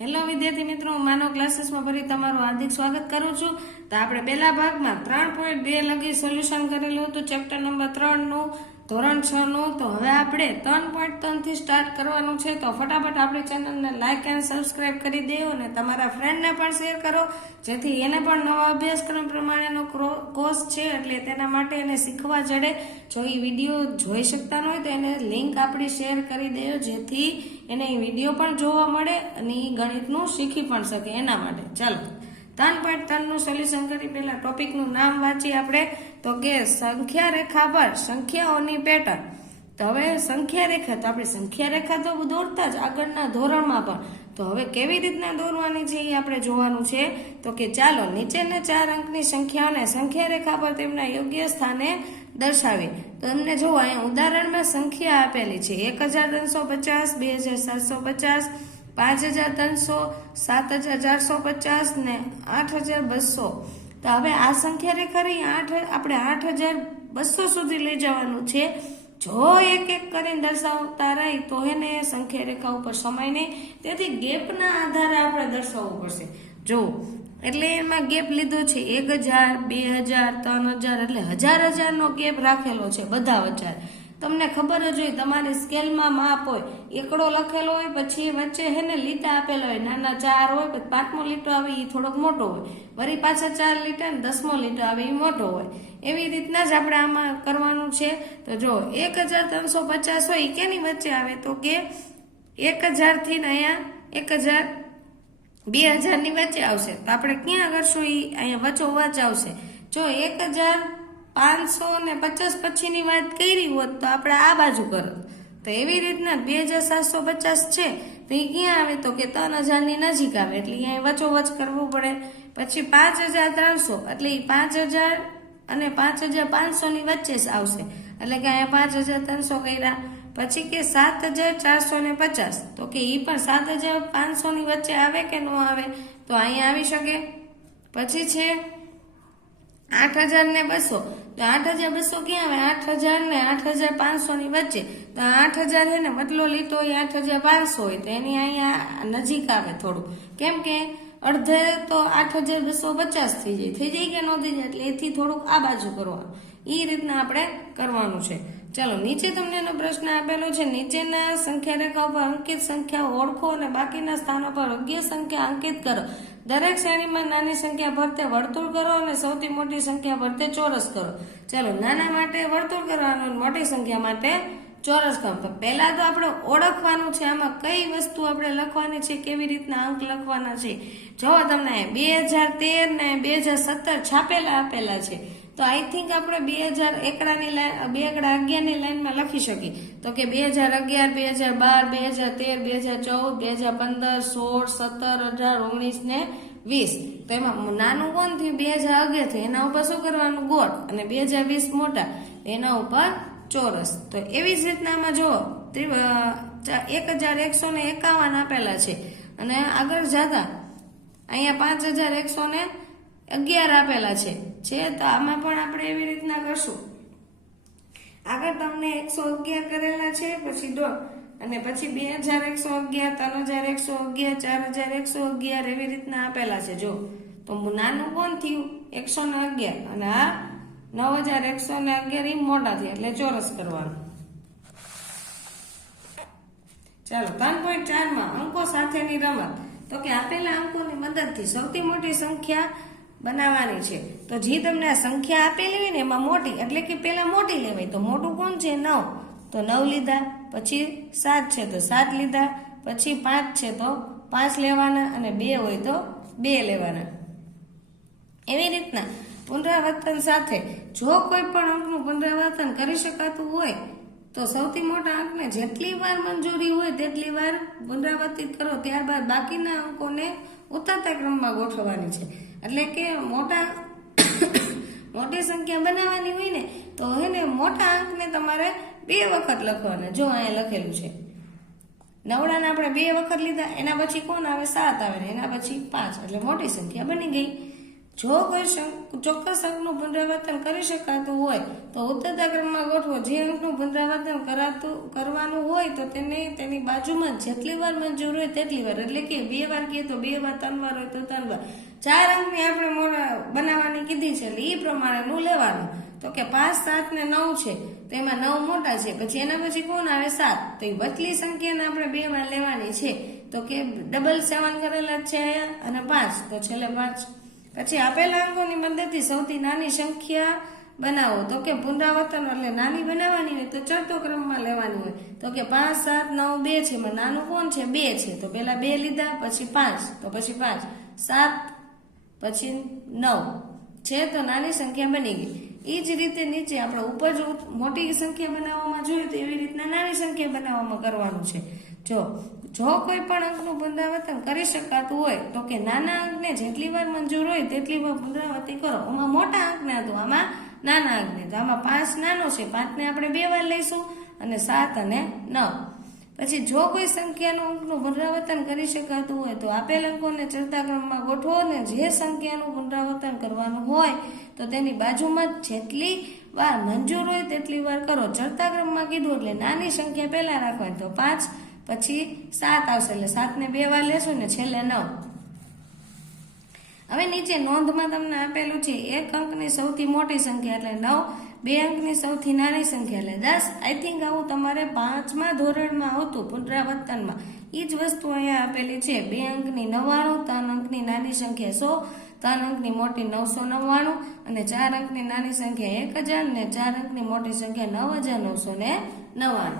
Hello વિદ્યાર્થી મિત્રો, હું માનવ ક્લાસીસમાં ફરી તમારું હાર્દિક સ્વાગત કરું છું. તો આપણે પહેલા ભાગમાં 3.2 લગી સોલ્યુશન કરેલું હતું, ચેપ્ટર નંબર 3 નું, ધોરણ 6 નું. તો હવે આપણે 3.3 થી સ્ટાર્ટ કરવાનું છે. તો ફટાફટ આપણી ચેનલને લાઈક અને સબસ્ક્રાઇબ કરી દેવો અને તમારા ફ્રેન્ડને પણ શેર કરો, જેથી એને પણ નવા અભ્યાસક્રમ પ્રમાણેનો કોર્સ છે એટલે તેના માટે એને શીખવા જડે. જો એ વિડીયો જોઈ શકતા ન હોય તો એને લિંક આપણી શેર કરી દેજો, જેથી એને એ વિડીયો પણ જોવા મળે અને એ ગણિતનું શીખી પણ શકે. એના માટે ચાલો 3.3 નું સોલ્યુશન કરી. પહેલા ટોપિકનું નામ વાંચીએ આપણે. તો કે સંખ્યા રેખા પર સંખ્યાઓની પેટર્ન. તો હવે સંખ્યા રેખા, તો આપણે સંખ્યા રેખા તો દોરતા જ આગળના ધોરણમાં પણ. તો હવે કેવી રીતના દોરવાની છે એ આપણે જોવાનું છે. તો કે ચાલો નીચેના 4 અંકની સંખ્યાઓને સંખ્યા રેખા પર તેમના યોગ્ય સ્થાને દર્શાવી. તો તમને જો અહીંયા ઉદાહરણમાં સંખ્યા આપેલી છે 1350, 2750, 5300, 7450 ને 8200. તો હવે આ સંખ્યા રેખા રહી આપણે 8200 સુધી લઈ જવાનું છે. જો એક એક કરીને દર્શાવતા રહી તો એને સંખ્યા રેખા ઉપર સમય નહીં, તેથી ગેપના આધારે આપણે દર્શાવવું પડશે. જો એટલે એમાં ગેપ લીધો છે 1000, 2000, 3000, એટલે 1000 નો ગેપ રાખેલો છે બધા વચ્ચે. તમને ખબર જ હોય, તમારી સ્કેલમાં માપ હોય, એકડો લખેલો હોય, પછી વચ્ચે હેને લીટા આપેલા હોય, નાના 4 હોય, પછી 5મો લીટો આવે એ થોડોક મોટો હોય, વળી પાછા 4 લીટા ને 10મો લીટો આવે એ મોટો હોય. એવી રીતના જ આપણે આમાં કરવાનું છે. તો જો 1350 હોય એ કેની વચ્ચે આવે? તો કે 1000 થી અહીંયા 1000, 2000 ની વચ્ચે આવશે. તો આપણે ક્યાં કરશું? એ અહીંયા વચ્ચોવચ આવશે. જો 1550 પછીની વાત કરી હોત તો આપણે આ બાજુ કરો. તો એવી રીતના 2750 છે તો એ ક્યાં આવે? તો કે 3000 ની નજીક આવે, એટલે અહીંયા વચ્ચોવચ કરવું પડે. પછી 5300 એટલે એ 5000 અને 5500 ની વચ્ચે જ આવશે, એટલે કે અહીંયા 5300 કર્યા. પછી કે 7450, તો કે એ પણ 7500 ની વચ્ચે આવે કે ન આવે? તો અહીંયા આવી શકે. પછી છે 8200, તો 8200 ક્યાં આવે? 8000 ને 8500 ની વચ્ચે. તો 8000 છે ને વટલો લીટો હોય 8500 હોય, તો એની અહીંયા નજીક આવે થોડું. કેમ કે અડધે તો 8250 થઈ જાય કે ન થઈ જાય, એટલે એથી થોડુંક આ બાજુ કરવાનું. એ રીતના આપણે કરવાનું છે. ચાલો નીચે તમને એનો પ્રશ્ન આપેલો છે. નીચેના સંખ્યા રેખા ઉપર અંકિત સંખ્યાઓ ઓળખો અને બાકીના સ્થાનો પર યોગ્ય સંખ્યા અંકિત કરો. દરેક શ્રેણીમાં નાની સંખ્યા ફરતે વર્તુળ કરો અને સૌથી મોટી સંખ્યા ફરતે ચોરસ કરો. ચાલો નાના માટે વર્તુળ કરવાનું, મોટી સંખ્યા માટે ચોરસ કરો. તો પહેલા તો આપણે ઓળખવાનું છે આમાં કઈ વસ્તુ આપણે લખવાની છે, કેવી રીતના અંક લખવાના છે. જો તમને 2013 ને 2017 છાપેલા આપેલા છે, તો આઈ થિંક આપણે 2000 એકડાની લાઈન, 2 એકડા 11 ની લાઈનમાં લખી શકીએ. તો કે 2011, 2012, 2013, 2014, 2015, 16, 17, 18, 19 ને 20. તો એમાં નાનું કોણ થયું? 2011 થયું, એના ઉપર શું કરવાનું? ગોળ. અને 2020 મોટા, એના ઉપર ચોરસ. તો એવી જ રીતના આમાં જુઓ 1151 આપેલા છે અને આગળ જતા અહીંયા 5111 આપેલા છે. તો આમાં પણ આપણે એવી રીતના કરશું. આગળ તમને 111 કરેલા છે, પછી ડોટ, અને પછી 2111, 3111, 4111 એવી રીતના આપેલા છે. જો તો નાનું કોણ થયું? 111, અને આ 9111 મોટા થયા, એટલે ચોરસ કરવાનું. ચાલો 3.4 માં અંકો સાથેની રમત. તો કે આપેલા અંકોની મદદથી સૌથી મોટી સંખ્યા બનાવવાની છે. તો જે તમને આ સંખ્યા આપેલી હોય ને એમાં મોટી, એટલે કે પેલા મોટી લેવાય. તો મોટું કોણ છે? 9, તો 9 લીધા. પછી 7 છે તો 7 લીધા. પછી 5 છે તો 5 લેવાના, અને 2 હોય તો 2 લેવાના. એવી રીતના પુનરાવર્તન સાથે જો કોઈ પણ અંકનું પુનરાવર્તન કરી શકાતું હોય તો સૌથી મોટા અંકને જેટલી વાર મંજૂરી હોય તેટલી વાર પુનરાવર્તિત કરો. ત્યારબાદ બાકીના અંકોને ઉતરતા ક્રમમાં ગોઠવવાની છે. એટલે કે મોટી સંખ્યા બનાવવાની હોય ને તો એને મોટા અંકને તમારે 2 વખત લખવાના. જો અહીંયા લખેલું છે, નવડાને આપણે 2 વખત લીધા, એના પછી કોણ આવે? 7 આવે, એના પછી 5, એટલે મોટી સંખ્યા બની ગઈ. જો કોઈ ચોક્કસ અંકનું પુનરાવર્તન કરી શકાતું હોય તો ઉતરતા ક્રમમાં ગોઠવો. જે અંકનું પુનરાવર્તન કરવાનું હોય તો તેની બાજુમાં જેટલી વાર મંજૂર હોય તેટલી વાર, એટલે કે 2 વાર કહીએ તો 2 વાર, 3 વાર હોય તો 3 વાર. 4 અંકની આપણે બનાવવાની કીધી છે એટલે એ પ્રમાણેનું લેવાનું. તો કે 5, 7 ને 9 છે તો એમાં 9 મોટા છે, પછી એના પછી કોણ આવે 7, તો એ વચલી સંખ્યાને આપણે 2 વાર લેવાની છે. તો કે ડબલ 7 કરેલા છે અહીંયા અને 5, તો છેલ્લે 5. પછી આપેલા અંકોની મદદથી સૌથી નાની સંખ્યા બનાવો. તો કે પુનરાવર્તન એટલે નાની બનાવવાની હોય તો ચડતો ક્રમમાં લેવાની હોય. તો કે 5, 7, 9, 2 છે, એમાં નાનું કોણ છે 2 છે, તો પેલા 2 લીધા, પછી 5, તો પછી 5, 7, પછી 9 છે, તો નાની સંખ્યા બની ગઈ. એ જ રીતે નીચે આપણે ઉપર જો મોટી સંખ્યા બનાવવામાં જોઈએ તો એવી રીતના નાની સંખ્યા બનાવવામાં કરવાનું છે. જો કોઈ પણ અંકનું પુનરાવર્તન કરી શકાતું હોય તો કે નાના અંકને જેટલી વાર મંજૂર હોય તેટલી વાર પુનરાવર્તન કરો. આમાં મોટા અંકને હતું, આમાં નાના અંકને, તો આમાં 5 નાનો છે, 5ને આપણે 2 વાર લઈશું અને 7 અને 9. પછી જો કોઈ સંખ્યાનું અંકનું પુનરાવર્તન કરી શકાતું હોય તો આપેલ અંકોને ચડતા ક્રમમાં ગોઠવો અને જે સંખ્યાનું પુનરાવર્તન કરવાનું હોય તો તેની બાજુમાં જેટલી વાર મંજૂર હોય તેટલી વાર કરો. ચડતા ક્રમમાં કીધું એટલે નાની સંખ્યા પહેલા રાખવાની, તો 5, પછી 7 આવશે એટલે 7ને 2 વાર લેશું ને છેલ્લે 9. હવે નીચે નોંધમાં તમને આપેલું છે 1 અંકની સૌથી મોટી સંખ્યા એટલે 9, 2 અંકની સૌથી નાની સંખ્યા એટલે 10. આઈ થિંક આવું તમારે 5મા ધોરણમાં આવતું પુનરાવર્તનમાં. એ જ વસ્તુ અહીંયા આપેલી છે. 2 અંકની 99, 3 અંકની નાની સંખ્યા 100, 3 અંકની મોટી 999 અને 4 અંકની નાની સંખ્યા 1000 ને 4 અંકની મોટી સંખ્યા 9999.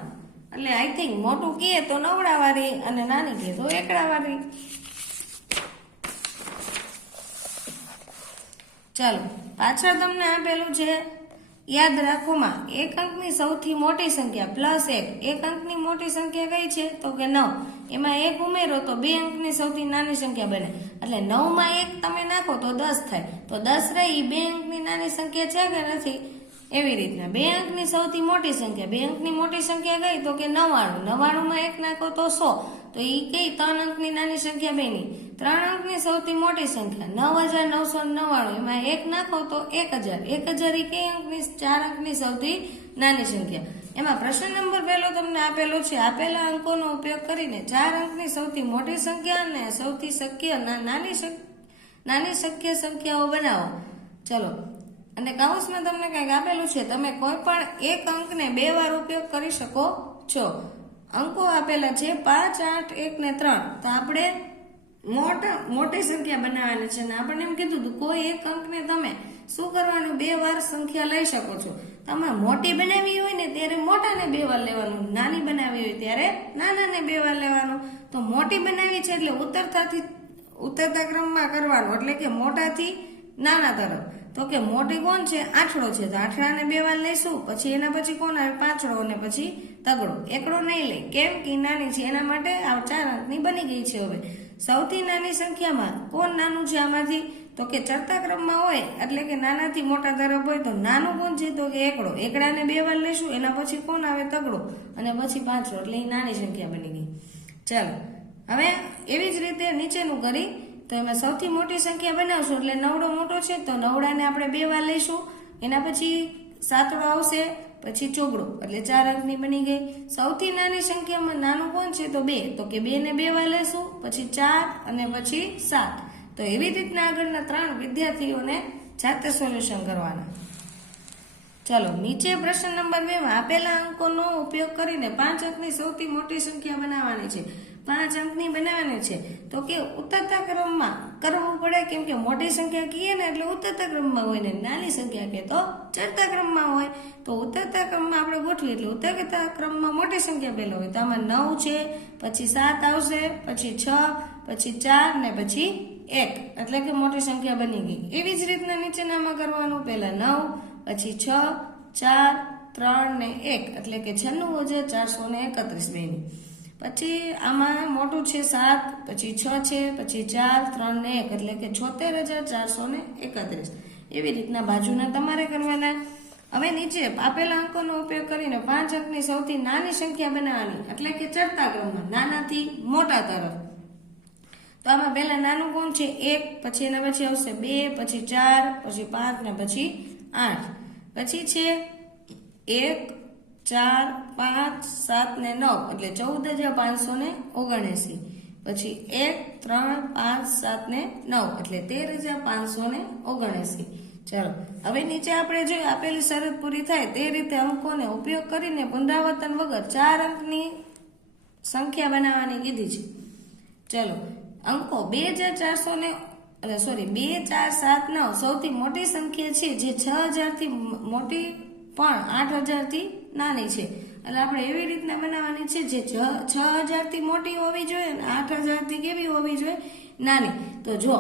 એટલે આઈ થિંક મોટું કહીએ તો નવડાવાળી અને નાની કહીએ તો એકડાવાળી. ચાલો પાછળ તમને આપેલું છે યાદ રાખોમાં 1 અંકની સૌથી મોટી સંખ્યા +1. 1 અંકની મોટી સંખ્યા કઈ છે તો કે 9, એમાં 1 ઉમેરો તો 2 અંકની સૌથી નાની સંખ્યા બને. એટલે 9માં 1 તમે નાખો તો 10 થાય, તો 10 રહી 2 અંકની નાની સંખ્યા છે કે નથી? એવી રીતના 2 અંકની સૌથી મોટી સંખ્યા, 2 અંકની મોટી સંખ્યા કઈ તો કે 99, 99માં 1 નાખો તો 100, તો એ કઈ 3 અંકની નાની સંખ્યા બની. 3 અંકની સૌથી મોટી સંખ્યા 9999, એમાં 1 નાખો તો 1000, 1000 એ કઈ અંકની 4 અંકની સૌથી નાની સંખ્યા. એમાં પ્રશ્ન નંબર પહેલો તમને આપેલો છે. આપેલા અંકોનો ઉપયોગ કરીને 4 અંકની સૌથી મોટી સંખ્યા અને સૌથી નાની શક્ય સંખ્યાઓ બનાવો. ચલો, અને કૌંસમાં તમને કંઈક આપેલું છે, તમે કોઈ પણ એક અંકને 2 વાર ઉપયોગ કરી શકો છો. અંકો આપેલા છે 5, 8, 1 ને 3. તો આપણે મોટી સંખ્યા બનાવવાની છે અને આપણને એમ કીધું હતું કોઈ એક અંકને તમે શું કરવાનું 2 વાર સંખ્યા લઈ શકો છો. તમારે મોટી બનાવવી હોય ને ત્યારે મોટાને 2 વાર લેવાનું, નાની બનાવવી હોય ત્યારે નાનાને 2 વાર લેવાનું. તો મોટી બનાવી છે એટલે ઉતરતા ક્રમમાં કરવાનું, એટલે કે મોટાથી નાના તરફ. તો કે મોટી કોણ છે? આઠડો છે, તો આઠડાને 2 વાર લઈશું. પછી એના પછી કોણ આવે? પાંચડો અને પછી તગડો. એકડો નહીં લે, કેમ કે નાની છે એના માટે આ 4 અંકની બની ગઈ છે. હવે સૌથી નાની સંખ્યામાં કોણ નાનું છે આમાંથી? તો કે ચડતા ક્રમમાં હોય એટલે કે નાનાથી મોટા તરફ હોય તો નાનું કોણ છે? તો કે એકડો. એકડાને 2 વાર લઈશું, એના પછી કોણ આવે? તગડો અને પછી પાંચડો, એટલે એ નાની સંખ્યા બની ગઈ. ચાલો, હવે એવી જ રીતે નીચેનું કરી તો એમાં સૌથી મોટી સંખ્યા બનાવશું એટલે નવડો મોટો છે તો નવડાને આપણે 2 વાર લઈશું. એના પછી સાતડો આવશે, પછી ચોગડો, એટલે 4 અંકની બની ગઈ. સૌથી નાની સંખ્યામાં નાનું કોણ છે? તો 2, તો કે 2 ને 2 વાર લેશું, પછી 4 અને પછી 7. તો એવી રીતના આગળના 3 વિદ્યાર્થીઓને જાતે સોલ્યુશન કરવાના. ચાલો, નીચે પ્રશ્ન નંબર 2 માં આપેલા અંકોનો ઉપયોગ કરીને 5 અંકની સૌથી મોટી સંખ્યા બનાવવાની છે. 5 અંકની બનાવવાની છે તો કે ઉતરતા ક્રમમાં કરવું પડે, કેમ કે મોટી સંખ્યા કહીએ ને એટલે ઉતરતા ક્રમમાં હોય ને નાની સંખ્યા કે તો ચડતા ક્રમમાં હોય. તો ઉતરતા ક્રમમાં આપણે ગોઠવીએ એટલે ઉતરતા ક્રમમાં મોટી સંખ્યા પહેલા હોય. તો આમાં 9 છે, પછી 7 આવશે, પછી 6, પછી 4 ને પછી 1, એટલે કે મોટી સંખ્યા બની ગઈ. એવી જ રીતના નીચેનામાં કરવાનું. પહેલા 9, પછી 6, 4, 3 ને 1, એટલે કે 96,431 બની. પછી આમાં મોટું છે 7, પછી 6 છે, પછી 4, 3 ને 1, એટલે કે 76,431. એવી રીતના બાજુના તમારે કરવાના. હવે નીચે આપેલા અંકોનો ઉપયોગ કરીને 5 અંકની સૌથી નાની સંખ્યા બનાવવાની, એટલે કે ચડતા ક્રમમાં નાનાથી મોટા તરફ. તો આમાં પહેલા નાનું કોણ છે 1, પછી એના પછી આવશે 2, પછી 4, પછી 5 ને પછી 8. પછી છે 1, 4, 5, 7 ને 9 એટલે 14,579. પછી 1, 3, 5, 7 ને 9 એટલે 13,579. ચાલો હવે નીચે આપણે જોઈએ આપેલી શરત પૂરી થાય તે રીતે અંકોને ઉપયોગ કરીને પુનરાવર્તન વગર 4 અંકની સંખ્યા બનાવવાની કીધી છે. ચલો અંકો 2, 4, 7, 9 સૌથી મોટી સંખ્યા છે જે 6,000 થી મોટી પણ 8,000 થી નાની છે. એટલે આપણે એવી રીતના બનાવવાની છે જે 6,000 થી મોટી હોવી જોઈએ અને 8,000 થી કેવી હોવી જોઈએ, નાની. તો જો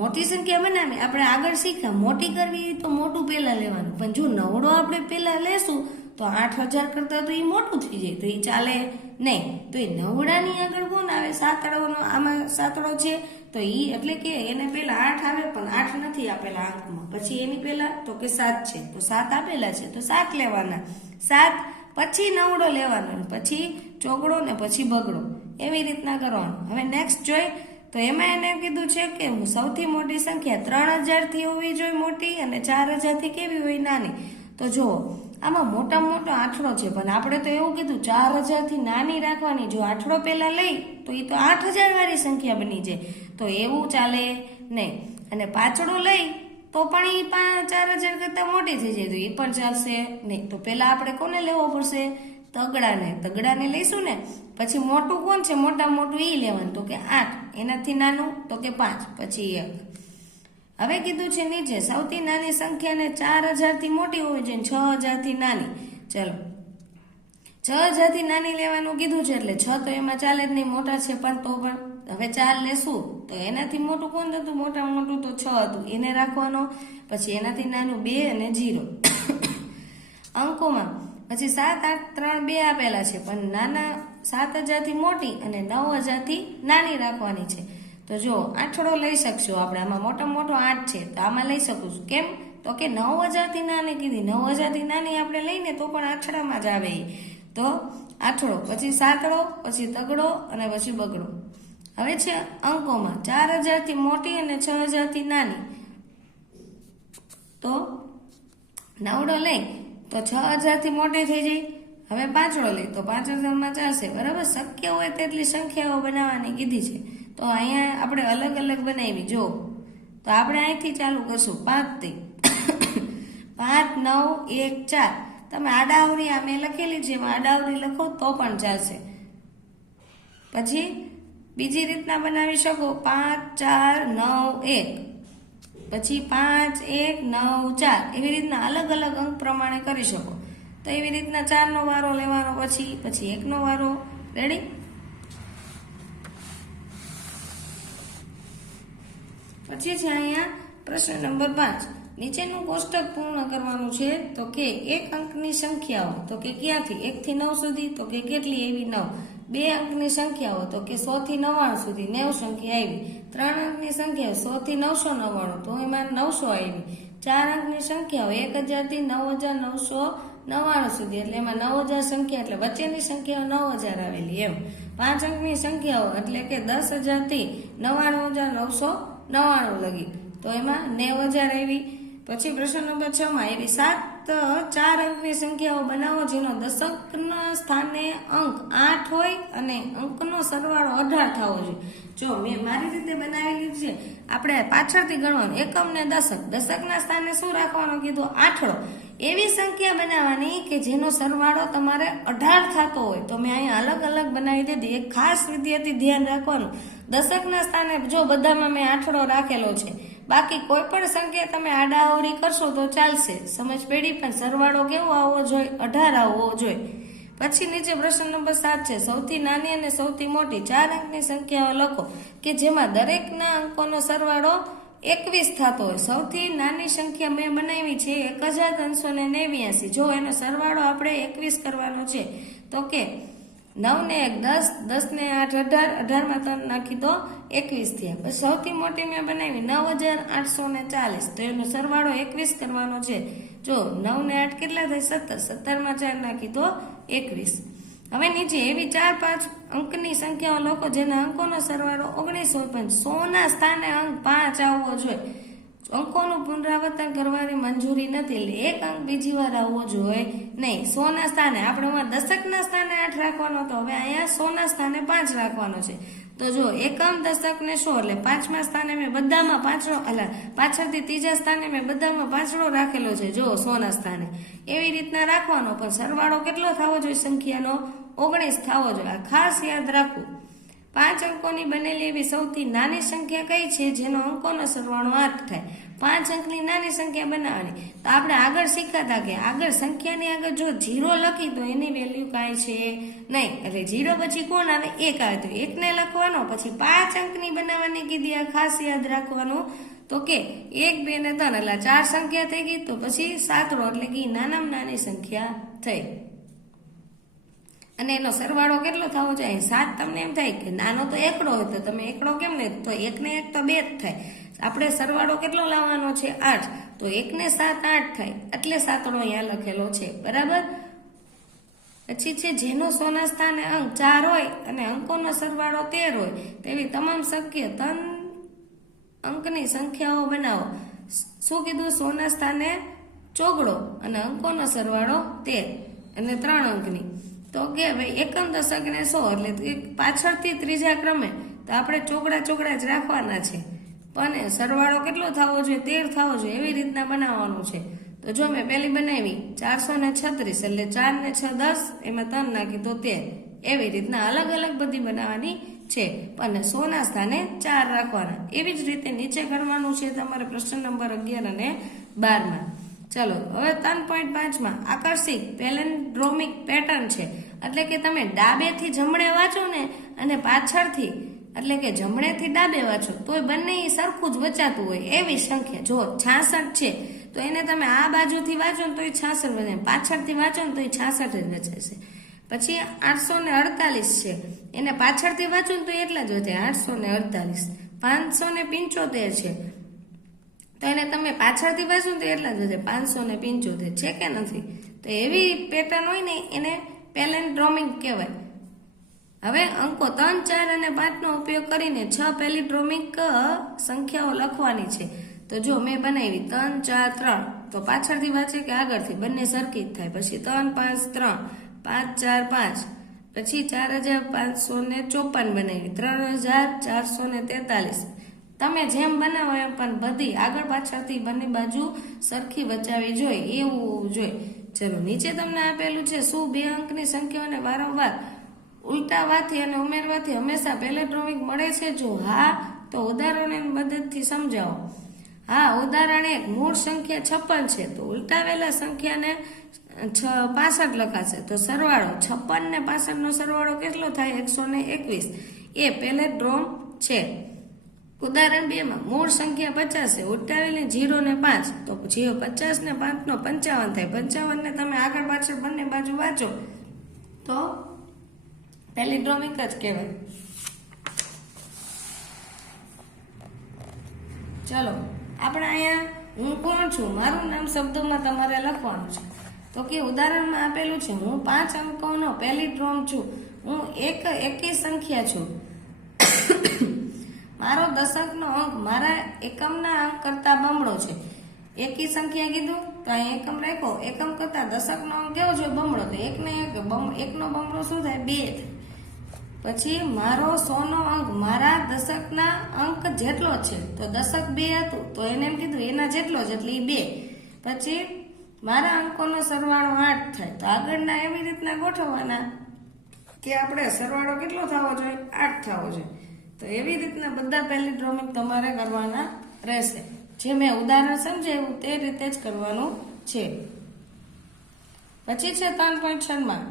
મોટી સંખ્યા બનાવી આપણે આગળ શીખ્યા મોટી કરવી તો મોટું પહેલા લેવાનું, પણ જો નવડો આપણે પહેલા લેશું તો 8,000 કરતા તો એ મોટું થઈ જાય તો એ ચાલે નહીં. તો એ નવડાની આગળ કોણ આવે? સાતડોનો. આમાં સાતડો છે તો એ એટલે કે એને પહેલા 8 આવે પણ 8 નથી આપેલા અંકમાં. પછી એની પહેલા તો કે 7 છે તો 7 આપેલા છે તો 7 લેવાના. 7 પછી નવડો લેવાનો, પછી ચોગડો ને પછી બગડો, એવી રીતના કરવાનું. હવે નેક્સ્ટ જોઈ તો એમાં એને કીધું છે કે સૌથી મોટી સંખ્યા 3,000 થી હોવી જોઈએ મોટી અને 4,000 થી કેવી હોય, નાની. તો જુઓ આમાં મોટામાં મોટો આઠડો છે પણ આપણે તો એવું કીધું 4,000 થી નાની રાખવાની. જો આઠડો પહેલા લઈ તો એ તો 8,000 વાળી સંખ્યા બની જાય તો એવું ચાલે નહીં. અને પાછળો લઈ તો પણ એ 4,000 કરતા મોટી થઈ જાય તો એ પણ ચાલશે નહીં. તો પહેલા આપણે કોને લેવો પડશે? તગડાને. તગડાને લઈશું ને પછી મોટું કોણ છે? મોટામાં મોટું એ લેવાનું તો કે 8, એનાથી નાનું તો કે 5, પછી 1. હવે કીધું છે નીચે સૌથી નાની સંખ્યાને 4,000 થી મોટી હોવી જોઈએ, 6,000 થી નાની. ચલો 6,000 થી નાની લેવાનું કીધું છે એટલે 6 તો એમાં ચાલે જ નહીં, મોટા છે પણ તો પણ હવે 4 લેશું તો એનાથી મોટું કોણ હતું? મોટામાં મોટું તો 6 હતું, એને રાખવાનો. પછી એનાથી નાનું 2 અને 0 અંકોમાં. પછી 7, 8, 3, 2 આપેલા છે પણ નાના 7,000 થી મોટી અને 9,000 થી નાની રાખવાની છે. તો જો આઠડો લઈ શકશું આપણે. આમાં મોટામાં મોટો 8 છે તો આમાં લઈ શકું છું. કેમ? તો કે 9,000 થી નાની કીધી. 9,000 થી નાની આપણે લઈને તો પણ આઠડામાં જ આવે. તો આઠડો, પછી સાતડો, પછી તગડો અને પછી બગડો. હવે છે અંકોમાં 4,000 થી મોટી અને 6,000 થી નાની. તો નવડો લઈ તો 6,000 થી મોટી થઈ જાય. હવે પાંચડો લઈ તો 5,000 માં ચાલશે, બરાબર. શક્ય હોય તેટલી સંખ્યાઓ બનાવવાની કીધી છે. તો અહીંયા આપણે અલગ અલગ બનાવી. જો તો આપણે અહીંથી ચાલુ કરશું 5 થી 5, 9, 1, 4. તમે આડાવડી આ મેં લખેલી છે આડાવડી લખો તો પણ ચાલશે. પછી બીજી રીતના બનાવી શકો 5, 4, 9, 1, પછી 5, 1, 9, 4. એવી રીતના અલગ અલગ અંક પ્રમાણે કરી શકો. તો એવી રીતના 4 નો વારો લેવાનો, પછી 1 નો વારો. રેડી? પછી છે અહીંયા પ્રશ્ન નંબર 5. નીચેનું કોષ્ટક પૂર્ણ કરવાનું છે. તો કે એક અંકની સંખ્યાઓ તો કે ક્યાંથી 1 થી 9 સુધી તો કે કેટલી એવી 9. 2 અંકની સંખ્યાઓ તો કે 100 થી 99 સુધી 90 સંખ્યા આવી. 3 અંકની સંખ્યાઓ 100 થી 999 તો એમાં 900 આવી. 4 અંકની સંખ્યાઓ 1,000 થી 9,999 સુધી એટલે એમાં 9,000 સંખ્યા એટલે વચ્ચેની સંખ્યાઓ 9,000 આવેલી એમ. 5 અંકની સંખ્યાઓ એટલે કે 10,000 થી 99,999 લગી તો એમાં 90,000 આવી. પછી પ્રશ્ન નંબર 6 માં એવી 4 અંકની સંખ્યાઓ બનાવો જેનો દશકના સ્થાને અંક 8 હોય અને અંકનો સરવાળો 18 થવો જોઈએ. જો મેં મારી રીતે બનાવેલી છે. આપણે પાછળથી ગણવાનું એકમ ને દશક. દશકના સ્થાને શું રાખવાનું કીધું? આઠડો. એવી સંખ્યા બનાવવાની કે જેનો સરવાળો તમારે 18 થતો હોય. તો મેં અહીંયા અલગ અલગ બનાવી દીધી. એક ખાસ વિદ્યાર્થી ધ્યાન રાખવાનું, દશકના સ્થાને જો બધામાં મેં આઠડો રાખેલો છે. બાકી કોઈ પણ સંખ્યા તમે આડાઅવળી કરશો તો ચાલશે. સમજ પડી? પણ સરવાળો કેવો આવવો જોઈએ? 18 આવવો જોઈએ. પછી નીચે પ્રશ્ન નંબર 7 છે. સૌથી નાની અને સૌથી મોટી 4 અંકની સંખ્યાઓ લખો કે જેમાં દરેકના અંકોનો સરવાળો 21 થતો હોય. સૌથી નાની સંખ્યા મેં બનાવી છે 1,389. જો એનો સરવાળો આપણે 21 કરવાનો છે તો કે 9 ને 1 10, 10 ને 8 18, 18 માં 3 નાખી તો 21 થયા. પછી સૌથી મોટી મેં બનાવી 9,840 તો એનો સરવાળો 21 કરવાનો છે. જો 9 ને 8 કેટલા થાય? 17, 17 માં 4 નાખી તો 21. હવે નીચે એવી 4-5 અંકની સંખ્યાઓ લખો જેના અંકોનો સરવાળો 19 હોય પણ 100 ના સ્થાને અંક 5 આવવો જોઈએ. અંકોનું પુનરાવર્તન કરવાની મંજૂરી નથી, એટલે એક અંક બીજી વાર આવવો જોઈએ નહીં. 100 ના સ્થાને આપણે દશકના સ્થાને 8 રાખવાનો હતો, હવે અહીંયા 100 ના સ્થાને 5 રાખવાનો છે. તો જો એકમ દશક ને 100 એટલે 5મા સ્થાને મેં બધામાં પાંચડો, એટલે પાછળથી ત્રીજા સ્થાને મેં બધામાં પાંચડો રાખેલો છે. જો 100 ના સ્થાને એવી રીતના રાખવાનો, પણ સરવાળો કેટલો થવો જોઈએ સંખ્યાનો? 19 થવો જોઈએ. આ ખાસ યાદ રાખવું. 5 અંકોની બનેલી એવી સૌથી નાની સંખ્યા કઈ છે જેનો અંકોનો સરવાળો 8 થાય? 5 અંકની નાની સંખ્યા બનાવવાની. તો આપણે આગળ શીખાતા કે આગળ સંખ્યાની આગળ જો 0 લખી તો એની વેલ્યુ કાંઈ છે નહીં, એટલે 0 પછી કોણ આવે? 1 આવે. તો 1 ને લખવાનો, પછી 5 અંકની બનાવવાની કીધી. આ ખાસ યાદ રાખવાનું. તો કે 1, 2 ને 3 એટલે 4 સંખ્યા થઈ ગઈ. તો પછી સાતડો એટલે કે નાનામાં નાની સંખ્યા થઈ, અને એનો સરવાળો કેટલો થવો જોઈએ? 7. તમને એમ થાય કે નાનો તો એકડો હોય, તો તમે એકડો કેમ ને? તો 1 ને 1 તો 2 જ થાય. આપણે સરવાળો કેટલો લાવવાનો છે? 8. તો 1 ને 7 8 થાય, એટલે સાતડો અહીંયા લખેલો છે. બરાબર. પછી છે જેનો 100 ના સ્થાને અંક 4 હોય અને અંકોનો સરવાળો 13 હોય તેવી તમામ શક્ય 3 અંકની સંખ્યાઓ બનાવો. શું કીધું? 100 ના સ્થાને ચોગડો અને અંકોનો સરવાળો 13 અને 3 અંકની. તો કે ભાઈ એકમ દશક ને 100 એટલે પાછળથી ત્રીજા ક્રમે તો આપણે ચોગડા જ રાખવાના છે, પણ સરવાળો કેટલો થવો જોઈએ? 13 થવો જોઈએ. એવી રીતના બનાવવાનું છે. તો જો મેં પહેલી બનાવી 436 એટલે 4 ને 6 10, એમાં 3 નાખી તો 13. એવી રીતના અલગ અલગ બધી બનાવવાની છે, પણ 100 ના સ્થાને 4 રાખવાના. એવી જ રીતે નીચે કરવાનું છે તમારે પ્રશ્ન નંબર 11 અને 12માં. ચલો હવે 3.5માં આકર્ષિત પેલેન્ડ્રોમિક પેટર્ન છે, એટલે કે તમે ડાબેથી જમણે વાંચો ને અને પાછળથી એટલે કે જમણેથી ડાબે વાંચો તોય બંને સરખું જ વચાતું હોય એવી સંખ્યા. જો 66 છે તો એને તમે આ બાજુથી વાંચો ને તો એ 66 બને, પાછળથી વાંચો ને તો એ 66 જ વચાશે. પછી 848 છે, એને પાછળથી વાંચો ને તો એટલા જ વધે 848. 575 છે તો એને તમે પાછળથી વાંચો તો એટલા જ વધે 575. છે કે નથી? તો એવી પેટર્ન હોય ને એને પેલેન્ડ્રોમિક કહેવાય. હવે અંકો 3, 4 અને 5 નો ઉપયોગ કરીને 6 પેલિન્ડ્રોમિક સંખ્યાઓ લખવાની છે. તો જો મેં બનાવી 3, 4, 3, તો પાછળથી વાંચે કે આગળથી? બંને સરખી જ થાય. પછી 3, 5, 3, 5, 4, 5, પછી 4554 બનાવી, 3443. તમે જેમ બનાવો એમ પણ બધી આગળ પાછળથી બંને બાજુ સરખી વચાવી જોઈએ એવું હોવું જોઈએ. ચલો નીચે તમને આપેલું છે શું 2 અંકની સંખ્યાઓને વારંવાર ઉલટાવાથી અને ઉમેરવાથી હંમેશા પેલેન્ડ્રોમિક મળે છે? જો હા તો ઉદાહરણની મદદથી સમજાવો. હા, ઉદાહરણ 1 મૂળ સંખ્યા 56 છે તો ઉલટાવેલા સંખ્યાને 65 લખાશે. તો સરવાળો 56 ને 65 નો સરવાળો કેટલો થાય? 121. એ પેલેન્ડ્રોમ છે. ઉદાહરણ 2 માં મૂળ સંખ્યા 50 છે, ઉલટાવેલી 0 ને 5 તો 50 ને 5 નો 55 થાય. 55 ને તમે આગળ પાછળ બંને બાજુ વાંચો તો પેલિન્ડ્રોમિક જ કહેવાય. ચલો આપણે અહીંયા હું કોણ છું, મારું નામ શબ્દોમાં તમારે લખવાનું છે. તો કે ઉદાહરણમાં આપેલું છે હું 5 અંકોનો પેલિન્ડ્રોમ છું. હું એકી સંખ્યા છું. મારો દશકનો અંક મારા એકમના અંક કરતા બમણો છે. એકી સંખ્યા કીધું તો અહીં એકમ રાખ્યો, એકમ કરતા દશકનો અંક કેવો છે? બમણો. તો 1 નો બમણો શું થાય? 2 થાય. પછી મારો 100 નો અંક મારા દશકના અંક જેટલો છે. તો દશક 2 હતું તો એને એમ કીધું એના જેટલો જ એટલે 2. પછી મારા અંકોનો સરવાળો 8 થાય. તો આગળના એવી રીતના ગોઠવવાના કે આપણે સરવાળો કેટલો થવો જોઈએ? 8 થવો જોઈએ. તો એવી રીતના બધા પેલિન્ડ્રોમિક તમારે કરવાના રહેશે. જે મેં ઉદાહરણ સમજાવ્યું તે રીતે જ કરવાનું છે. પછી છે 3.6માં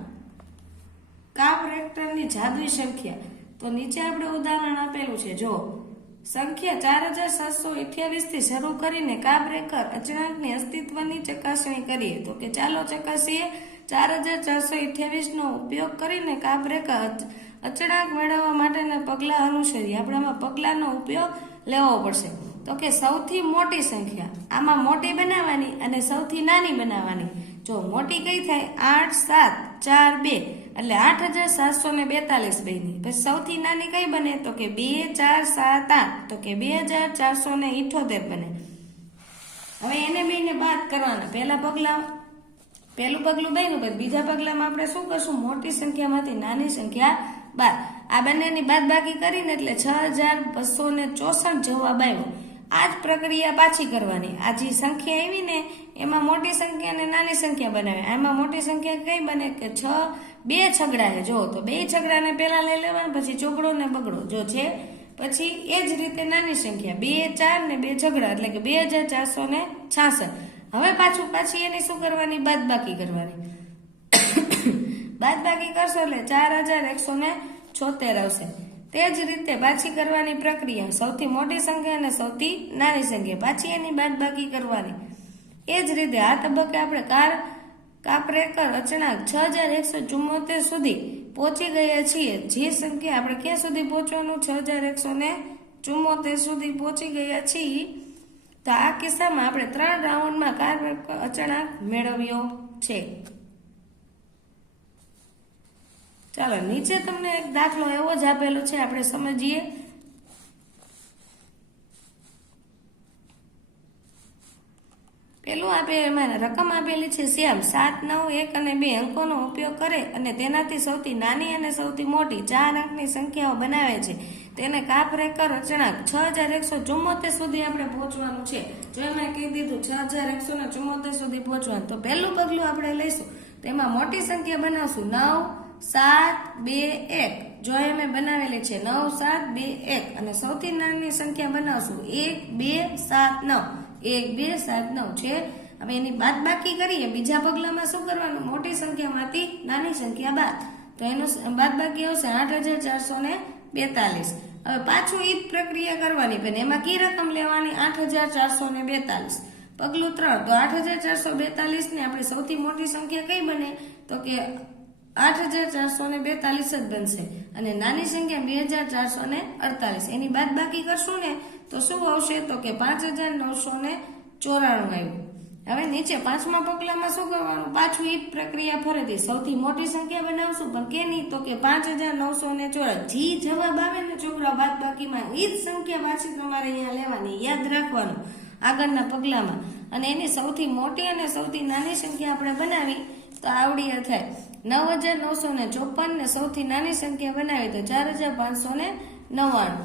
કાર્બરેક્ટરની જાદુઈ સંખ્યા. તો નીચે આપણે ઉદાહરણ આપેલું છે. જો સંખ્યા 4728 થી શરૂ કરીને કાર્બરેકર અચળાંકની અસ્તિત્વની ચકાસણી કરીએ. તો કે ચાલો ચકાસીએ. 4428 નો ઉપયોગ કરીને કાર્બરેકર અચળાંક મેળવવા માટેના પગલાં અનુસરીએ. આપણે આમાં પગલાંનો ઉપયોગ લેવો પડશે. તો કે સૌથી મોટી સંખ્યા આમાં મોટી બનાવવાની અને સૌથી નાની બનાવવાની. જો મોટી કઈ થાય? 8, 7, 4, 2. એટલે 8742 બની. પછી સૌથી નાની કઈ બને તો કે 2 4 7 8 તો કે 2478 બને. હવે એને બેને બાદ કરવાના. પહેલું પગલું બન્યું, પછી બીજા પગલામાં આપણે શું કરશું? મોટી સંખ્યામાંથી નાની સંખ્યા બાદ. આ બંનેની બાદ બાકી કરીને એટલે 6264 જવાબ આવ્યો. આ જ પ્રક્રિયા પાછી કરવાની. આ જે સંખ્યા આવી ને એમાં મોટી સંખ્યા અને નાની સંખ્યા બનાવે. આમાં મોટી સંખ્યા કઈ બને કે 2 છગડા છે. જો તો 2 છગડાને પેલા લઈ લેવાના, પછી ચોગડો ને બગડો જો છે, પછી એ જ રીતે નાની સંખ્યા 2 4 ને 2 છગડા એટલે કે 2466. હવે પાછી એની શું કરવાની? બાદબાકી કરવાની. બાદબાકી કરશો એટલે 4176 આવશે. તે જ રીતે પાછી કરવાની પ્રક્રિયા. સૌથી મોટી સંખ્યા અને સૌથી નાની સંખ્યા, પાછી એની બાદબાકી કરવાની. એ જ રીતે આ તબક્કે આપણે કાપરેકર અચળાંક 6174 સુધી પહોંચી ગયા છીએ. જે સંખ્યા આપણે ક્યાં સુધી પહોંચવાનું? 6174 સુધી પહોંચી ગયા છીએ. તો આ કિસ્સામાં આપણે 3 રાઉન્ડમાં કાપરેકર અચળાંક મેળવ્યો છે. ચાલો, નીચે તમને એક દાખલો એવો જ આપેલો છે, આપણે સમજીએ. પેલું એમાં રકમ આપેલી છે શ્યામ 7 9 1 અને 2 અંકોનો ઉપયોગ કરે અને તેનાથી સૌથી નાની અને સૌથી મોટી 4 અંકની સંખ્યાઓ બનાવે છે. તેને કાપરેકર અચળાંક 6174 સુધી આપણે પહોંચવાનું છે. જો એમાં કહી દીધું 6174 સુધી પહોંચવાનું, તો પહેલું પગલું આપણે લઈશું. તેમાં મોટી સંખ્યા બનાવશું 9 7 2 1. જો અમે બનાવેલી છે 9 7 2 1 અને સૌથી નાની સંખ્યા બનાવશું 1 2 7 9. 1 2 7 9 છે. હવે એની બાદબાકી કરીએ. બીજા પગલામાં શું કરવાનું? મોટી સંખ્યામાંથી નાની સંખ્યા બાદ. તો એનું બાદબાકી આવશે 8442. હવે પાછું એ જ પ્રક્રિયા કરવાની, પણ એમાં કી રકમ લેવાની? 8442. પગલું 3. તો 8442 ને આપણી સૌથી મોટી સંખ્યા કઈ બને? તો કે 8442 જ બનશે અને નાની સંખ્યા 2448. એની બાદબાકી કરશું ને તો શું આવશે? તો કે 5994 આવ્યું. હવે નીચે પાંચમા પગલામાં શું કરવાનું? પાછું એ જ પ્રક્રિયા ફરીથી સૌથી મોટી સંખ્યા બનાવશું, પણ કેની? તો કે 5994. જી જવાબ આવે ને છોકરા બાદબાકીમાં, એ જ સંખ્યા પાછી તમારે અહીંયા લેવાની, યાદ રાખવાનું આગળના પગલામાં. અને એની સૌથી મોટી અને સૌથી નાની સંખ્યા આપણે બનાવી તો આવડી થાય 9954 ને સૌથી નાની સંખ્યા બનાવી તો 4599.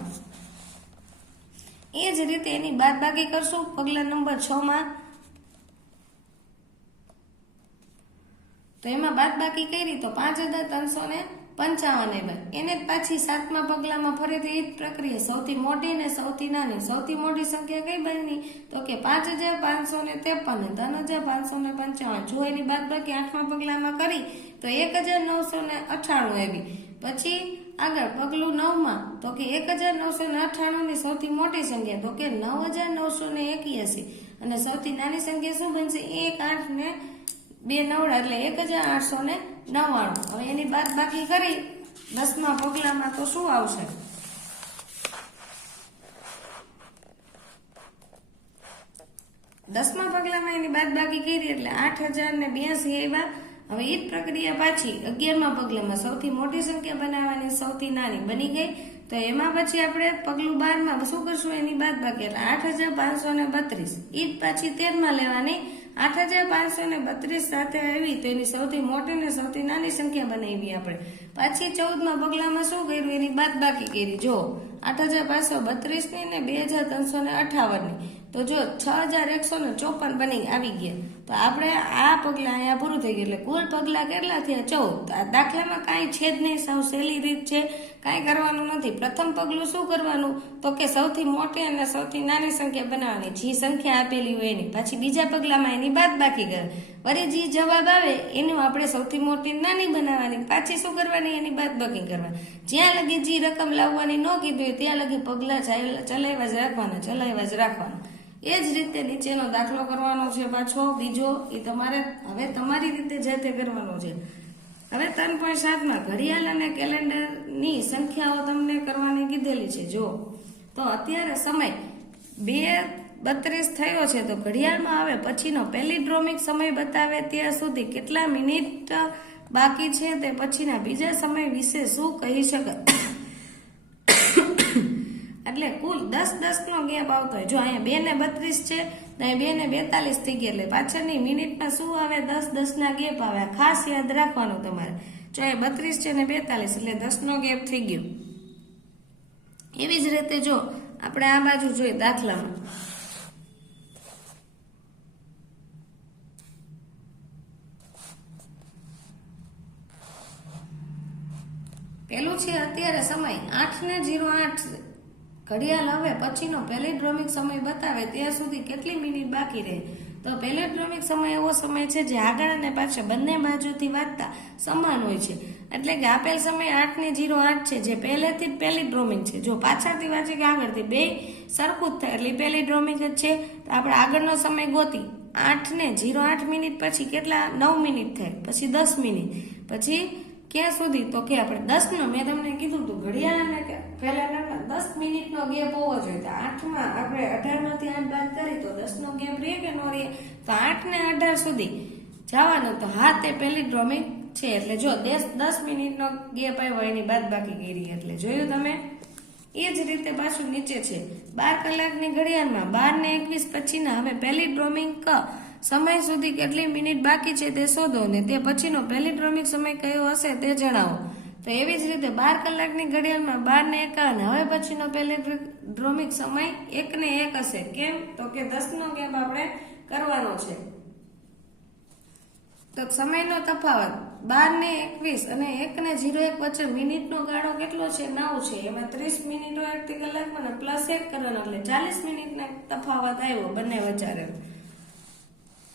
એ જ રીતે એની બાદબાકી કરશું પગલા નંબર 6 માં. તો એમાં બાદબાકી કરી તો 5355. એને જ પાછી 7મા પગલામાં ફરીથી એ જ પ્રક્રિયા. સૌથી મોટી ને સૌથી નાની. સૌથી મોટી સંખ્યા કઈ બની? તો કે 5553 અને 3555. જો એની બાદબાકી 8મા પગલામાં કરી તો 1998 આવી. પછી આગળ પગલું 9 માં તો કે 1998 ની સૌથી મોટી સંખ્યા તો કે 9981 અને સૌથી નાની સંખ્યા શું બનશે? 1 8 ને 2 9 એટલે 1899. હવે એની બાદબાકી કરી 10મા પગલામાં તો શું આવશે? 10મા પગલામાં એની બાદબાકી કરી એટલે 8082 આવ્યા. હવે એ જ પ્રક્રિયા પાછી 11મા પગલામાં સૌથી મોટી સંખ્યા બનાવવાની, સૌથી નાની બની ગઈ. તો એમાં પછી આપણે પગલું 12માં શું કરશું? એની બાદબાકી એટલે 8532. એ જ પાછી 13માં લેવાની. 8532 સાથે આવી તો એની સૌથી મોટી ને સૌથી નાની સંખ્યા બનાવી આપણે. પાછી 14મા પગલામાં શું કર્યું? એની બાદબાકી કરી. જો 8532 ની ને 2358 ની તો જો 6154 બની આવી ગયા. તો આપણે આ પગલા અહીંયા પૂરું થઈ ગયું. એટલે કુલ પગલા કેટલા થયા? 14. આ દાખલામાં કાંઈ છે જ નહીં, સાવ સહેલી રીત છે, કાંઈ કરવાનું નથી. પ્રથમ પગલું શું કરવાનું? તો કે સૌથી મોટી અને સૌથી નાની સંખ્યા બનાવવાની, જે સંખ્યા આપેલી હોય એની. પછી બીજા પગલામાં એની બાદબાકી કરે. વળી જે જવાબ આવે એનું આપણે સૌથી મોટી નાની બનાવવાની. પાછી શું કરવાની? એની બાદબાકી કરવાની. જ્યાં લગી જે રકમ લાવવાની ન કીધું હોય ત્યાં લગી પગલા ચલાવ્યા જ રાખવાના. એ જ રીતે નીચેનો દાખલો કરવાનો છે પાછો બીજો. એ તમારે હવે તમારી રીતે જાતે કરવાનો છે. હવે 3.7માં ઘડિયાળ અને કેલેન્ડરની સંખ્યાઓ તમને કરવાની કીધેલી છે. જો તો અત્યારે સમય 2:32 થયો છે. તો ઘડિયાળમાં આવે પછીનો પહેલી ડ્રોમિક સમય બતાવે ત્યાં સુધી કેટલા મિનિટ બાકી છે તે પછીના બીજા સમય વિશે શું કહી શકાય? એટલે કુલ 10 નો ગેપ આવતો હોય. જો અહીંયા 2 ને 32 છે તો અહીંયા 2 ને 42 થઈ ગયા, એટલે પાછળની મિનિટમાં શું આવે? 10 ના ગેપ આવે. ખાસ યાદ રાખવાનું તમારે. જો અહીંયા 32 છે ને 42 એટલે 10 નો ગેપ થઈ ગયો. એવી જ રીતે જો આપણે આ બાજુ જોઈએ દાખલામાં, પેલું છે અત્યારે સમય 8:08 ઘડિયાળ હવે પછીનો પેલિડ્રોમિક સમય બતાવે ત્યાં સુધી કેટલી મિનિટ બાકી રહે? તો પેલિડ્રોમિક સમય એવો સમય છે જે આગળ અને પાછળ બંને બાજુથી વાંચતા સમાન હોય છે. એટલે કે આપેલ સમય 8:08 છે જે પહેલેથી જ પેલિડ્રોમિક છે. જો પાછળથી વાંચે કે આગળથી, બે સરખું જ થાય એટલે પેલિડ્રોમિક જ છે. તો આપણે આગળનો સમય ગોતી 8:08 મિનિટ પછી કેટલા? 9 મિનિટ થાય, પછી 10 મિનિટ, પછી ક્યાં સુધી? તો કે આપણે 10 નો, મેં તમને કીધું હતું ઘડિયાળને કેલેન્ડરમાં 10 મિનિટનો ગેપ હોવો જોઈએ. તો 8માં આપણે 18 માંથી 8 બાદ કરી તો 10 નો ગેપ રહે કે ન રહે? તો 8 ને 18 સુધી જવાનું. તો હા, તે પેલિડ્રોમિક છે. એટલે જો 10 મિનિટનો ગેપ આવ્યો એની બાદ બાકી કરી, એટલે જોયું તમે. એ જ રીતે પાછું નીચે છે 12 કલાકની ઘડિયાળમાં 12:21 પછીના હવે પેલિડ્રોમિક સમય સુધી કેટલી મિનિટ બાકી છે તે શોધો ને તે પછીનો પેલિડ્રોમિક સમય કયો હશે તે જણાવો. તો એવી જ રીતે 12 કલાકની ઘડિયાળમાં 12:51 હવે પછીનો પેલિડ્રોમિક સમય 1:01 હશે. કેમ? તો કે 10 નો ગેપ આપણે કરવાનો છે. તો સમયનો તફાવત 12:21 અને 1:01 વચ્ચે મિનિટનો ગાળો કેટલો છે? 9 છે. એમાં 30 મિનિટ હોય અડધી કલાકમાં ને +1 કરવાનો એટલે 40 મિનિટનો તફાવત આવ્યો બંને વચ્ચે.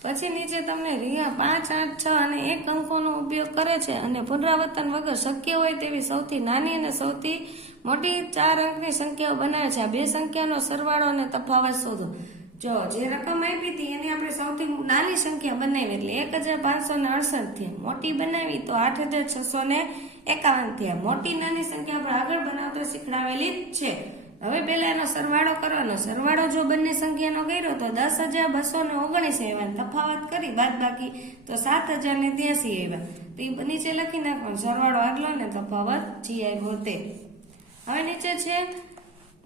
પછી નીચે તમને રિયા 5, 8, 6 અને 1 અંકોનો ઉપયોગ કરે છે અને પુનરાવર્તન વગર શક્ય હોય તેવી સૌથી નાની અને સૌથી મોટી 4 અંકની સંખ્યાઓ બનાવે છે. આ બે સંખ્યાનો સરવાળો અને તફાવત શોધો. જો જે રકમ આપી હતી એની આપણે સૌથી નાની સંખ્યા બનાવી એટલે 1568 થયા. મોટી બનાવી તો 8651 થયા. મોટી નાની સંખ્યા આપણે આગળ બનાવતા શીખડાવેલી જ છે. હવે પહેલા એનો સરવાળો કરવાનો. સરવાળો જો બંને સંખ્યાનો કર્યો તો 10,219 આવ્યા. તફાવત કરી બાદ બાકી તો 7,083 આવ્યા. તો એ નીચે લખી નાખવાનો સરવાળો આગલો ને તફાવત જી આવ્યો તે. હવે નીચે છે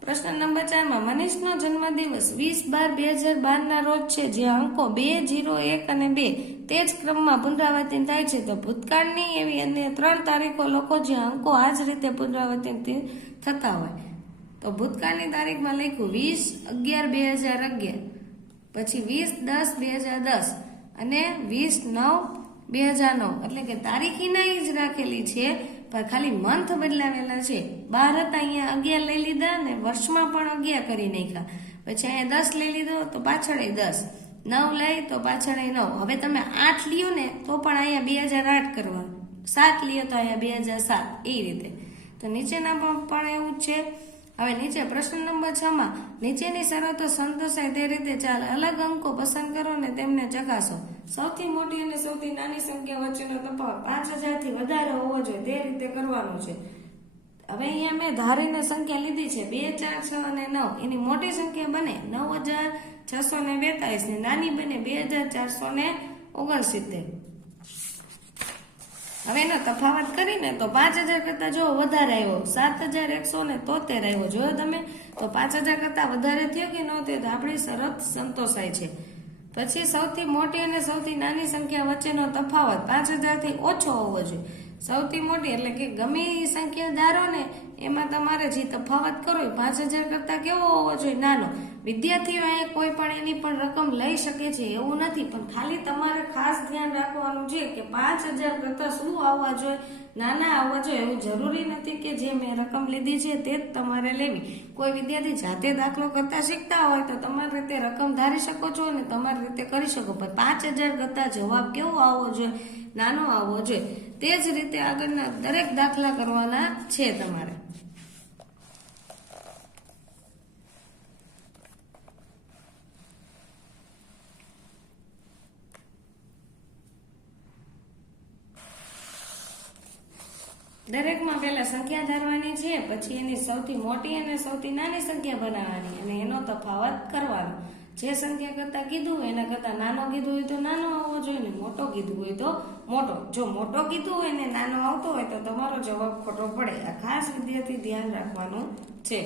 પ્રશ્ન નંબર 4 માં મનીષનો જન્મદિવસ 20/12/2012 ના રોજ છે જે અંકો 2, 0, 1 અને 2 તે જ ક્રમમાં પુનરાવર્તિત થાય છે. તો ભૂતકાળની એવી અન્ય 3 તારીખો લોકો જે અંકો આ જ રીતે પુનરાવર્તિત થતા હોય. તો ભૂતકાળની તારીખમાં લખ્યું 20/11/2011, પછી 20/10/2010 અને 20/9/2009. એટલે કે તારીખીના જ રાખેલી છે પણ ખાલી મંથ બદલાવેલા છે. 12 હતા અહીંયા 11 લઈ લીધા ને વર્ષમાં પણ 11 કરી નાખ્યા. પછી અહીંયા 10 લઈ લીધો તો પાછળ 10, 9 લઈ તો પાછળ 9. હવે તમે 8 લ્યો ને તો પણ અહીંયા 2008 કરવા, 7 લ્યો તો અહીંયા 2007, એ રીતે. તો નીચેના પણ એવું જ છે. હવે નીચે પ્રશ્ન નંબર 6 માં નીચેની શરતો સંતોષાય તે રીતે ચાલે. અલગ અંકો પસંદ કરો ને તેમને ચકાસો. સૌથી મોટી અને સૌથી નાની સંખ્યા વચ્ચેનો તફાવત 5000 થી વધારે હોવો જોઈએ તે રીતે કરવાનું છે. હવે અહીંયા મેં ધારીને સંખ્યા લીધી છે 2, 4, 6 અને 9. એની મોટી સંખ્યા બને 9642 ને નાની બને 2469. હવે એનો તફાવત કરીને તો 5000 કરતા જો વધારે આવ્યો 7173 આવ્યો. જોયો તમે? તો 5000 કરતા વધારે થયો કે ન થયો? તો આપણી શરત સંતોષાય છે. પછી સૌથી મોટી અને સૌથી નાની સંખ્યા વચ્ચેનો તફાવત 5000 થી ઓછો હોવો જોઈએ. સૌથી મોટી એટલે કે ગમે એ સંખ્યા ધારો ને એમાં તમારે જે તફાવત કરો એ 5000 કરતા કેવો હોવો જોઈએ? નાનો. વિદ્યાર્થીઓ અહીંયા કોઈ પણ એની પણ રકમ લઈ શકે છે એવું નથી, પણ ખાલી તમારે ખાસ ધ્યાન રાખવાનું છે કે 5000 કરતા શું આવવા જોઈએ? નાના આવવા જોઈએ. એવું જરૂરી નથી કે જે મેં રકમ લીધી છે તે જ તમારે લેવી. કોઈ વિદ્યાર્થી જાતે દાખલો કરતા શીખતા હોય તો તમારી રીતે રકમ ધારી શકો છો અને તમારી રીતે કરી શકો, પણ 5000 કરતા જવાબ કેવો આવવો જોઈએ? નાનો આવવો જોઈએ. તે જ રીતે આગળના દરેક દાખલા કરવાના છે તમારે. દરેકમાં પહેલા સંખ્યા ધારવાની છે, પછી એની સૌથી મોટી અને સૌથી નાની સંખ્યા બનાવવાની અને એનો તફાવત કરવાનો. જે સંખ્યા કરતા કીધું એના કરતા નાનો કીધું હોય તો નાનો આવવો જોઈએ ને મોટો કીધું હોય તો મોટો. જો મોટો કીધું હોય ને નાનો આવતો હોય તો તમારો જવાબ ખોટો પડે. આ ખાસ વિદ્યાર્થી ધ્યાન રાખવાનું છે.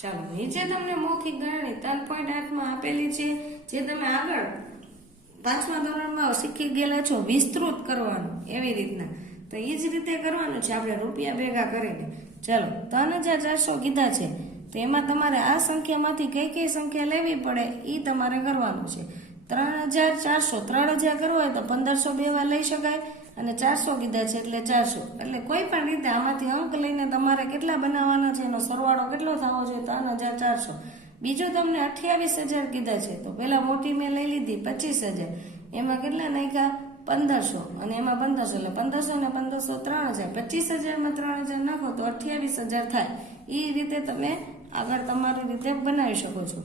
ચાલો, નીચે તમને મૌખિક ગણતરી 3.8 માં આપેલી છે, જે તમે આગળ 5મા ધોરણમાં શીખી ગયેલા છો. વિસ્તૃત કરવાનું એવી રીતના, તો એ જ રીતે કરવાનું છે આપણે રૂપિયા ભેગા કરીને. ચાલો, 3400 કીધા છે, તો એમાં તમારે આ સંખ્યામાંથી કઈ કઈ સંખ્યા લેવી પડે એ તમારે કરવાનું છે. 3400 3000 કરવો હોય તો 1500 બે વાર લઈ શકાય, અને 400 કીધા છે એટલે 400. એટલે કોઈ પણ રીતે આમાંથી અંક લઈને તમારે કેટલા બનાવવાના છે, એનો સરવાળો કેટલો થવો જોઈએ? 3400. બીજું તમને 28000 કીધા છે, તો પેલા મોટી મેં લઈ લીધી 25000, એમાં કેટલા નાખ્યા? 1500, અને એમાં 1500 એટલે 1500 ને 1500 3000. 25000 માં 3000 નાખો તો 28000 થાય. એ રીતે તમે આગળ તમારી રીતે બનાવી શકો છો.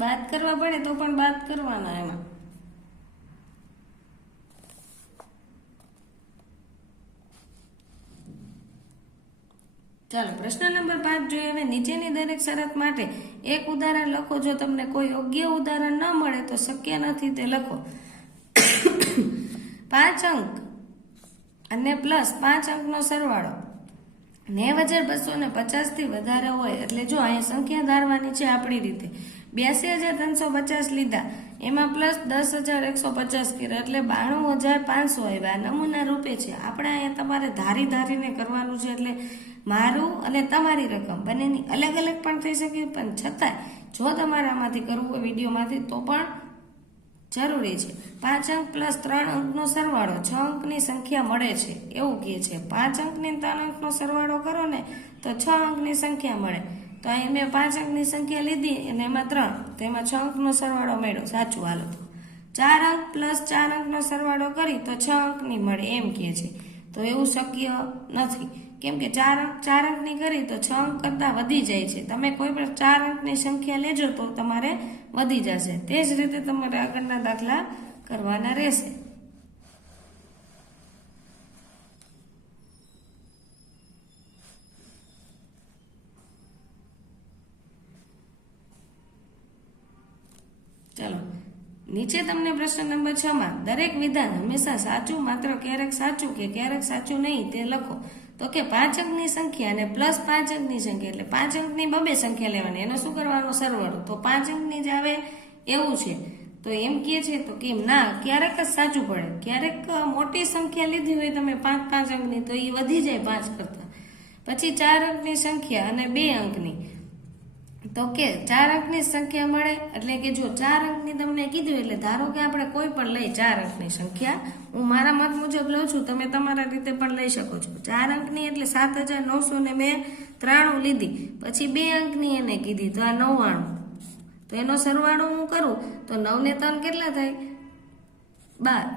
બાદ કરવા પડે તો પણ બાદ કરવાના એમાં. ચાલો, પ્રશ્ન નંબર 5 જોઈએ. હવે નીચેની દરેક શરત માટે એક ઉદાહરણ લખો. જો તમને કોઈ યોગ્ય ઉદાહરણ ન મળે તો શક્ય નથી તે લખો. 5 અંક અને +5 અંકનો સરવાળો 9250 થી વધારે હોય, એટલે જો અહીંયા સંખ્યા ધારવાની છે આપણી રીતે. 82350 લીધા, એમાં +10150 કર્યા, એટલે 92500 આવ્યા. નમૂના રૂપે છે. આપણે અહીંયા તમારે ધારીને કરવાનું છે, એટલે મારું અને તમારી રકમ બંનેની અલગ અલગ પણ થઈ શકે, પણ છતાંય જો તમારે આમાંથી કરવું હોય વિડીયોમાંથી તો પણ જરૂરી છે. 5 અંક +3 અંકનો સરવાળો 6 અંકની સંખ્યા મળે છે એવું કહે છે. 5 અંકની 3 અંકનો સરવાળો કરો ને તો 6 અંકની સંખ્યા મળે. તો અહીં મેં 5 અંકની સંખ્યા લીધી અને એમાં 3, તો એમાં 6 અંકનો સરવાળો મળ્યો. સાચું. હાલો, 4 અંક +4 અંકનો સરવાળો કરી તો 6 અંકની મળે એમ કહે છે. તો એવું શક્ય નથી, કેમ કે 4 અંકની કરી તો 6 અંક કરતાં વધી જાય છે. તમે કોઈ પણ 4 અંકની સંખ્યા લેજો તો તમારે વધી જશે. તે જ રીતે તમારે આગળના દાખલા કરવાના રહેશે. ચાલો, નીચે તમને પ્રશ્ન નંબર 6 માં દરેક વિધાન હંમેશા સાચું, માત્ર ક્યારેક સાચું કે ક્યારેક સાચું નહીં તે લખો. તો કે 5 અંકની સંખ્યા અને +5 અંકની સંખ્યા, એટલે 5 અંકની 2 સંખ્યા લેવાની, એનો શું કરવાનો? સરવાળો. તો 5 અંકની જ આવે એવું છે. તો એમ કહે છે તો કેમ ના, ક્યારેક જ સાચું પડે. ક્યારેક મોટી સંખ્યા લીધી હોય તમે 5 અંકની, તો એ વધી જાય 5 કરતા. પછી 4 અંકની સંખ્યા અને 2 અંકની, તો કે 4 અંકની સંખ્યા મળે. એટલે કે જો 4 અંકની તમને કીધું, એટલે ધારો કે આપણે કોઈ પણ લઈ 4 અંકની સંખ્યા, હું મારા મત મુજબ લઉં છું, તમે તમારા રીતે પણ લઈ શકો છો. 4 અંકની એટલે 7900 ને મેં 93 લીધી. પછી 2 અંકની એને કીધી, તો આ 99. તો એનો સરવાળો હું કરું તો 9 ને 3 કેટલા થાય? 12.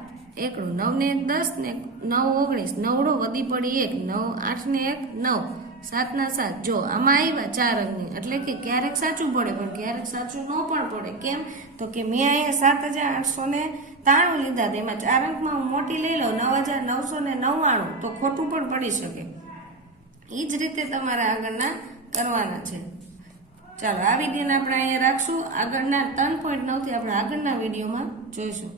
એકડું 9 ને 1 10 ને 9 19, 9 વધી પડી 1, 9 8 ને 1 9, 7 ના 7. જો આમાં આવ્યા 4 અંકની, એટલે કે ક્યારેક સાચું પડે પણ ક્યારેક સાચું ન પણ પડે. કેમ? તો કે મેં અહીંયા 7893 લીધા, તેમાં 4 અંકમાં હું મોટી લઈ લઉં 9999, તો ખોટું પણ પડી શકે. એ જ રીતે તમારે આગળના કરવાના છે. ચાલો, આ વિડીયોને આપણે અહીંયા રાખશું. આગળના 3.9 થી આપણે આગળના વિડીયોમાં જોઈશું.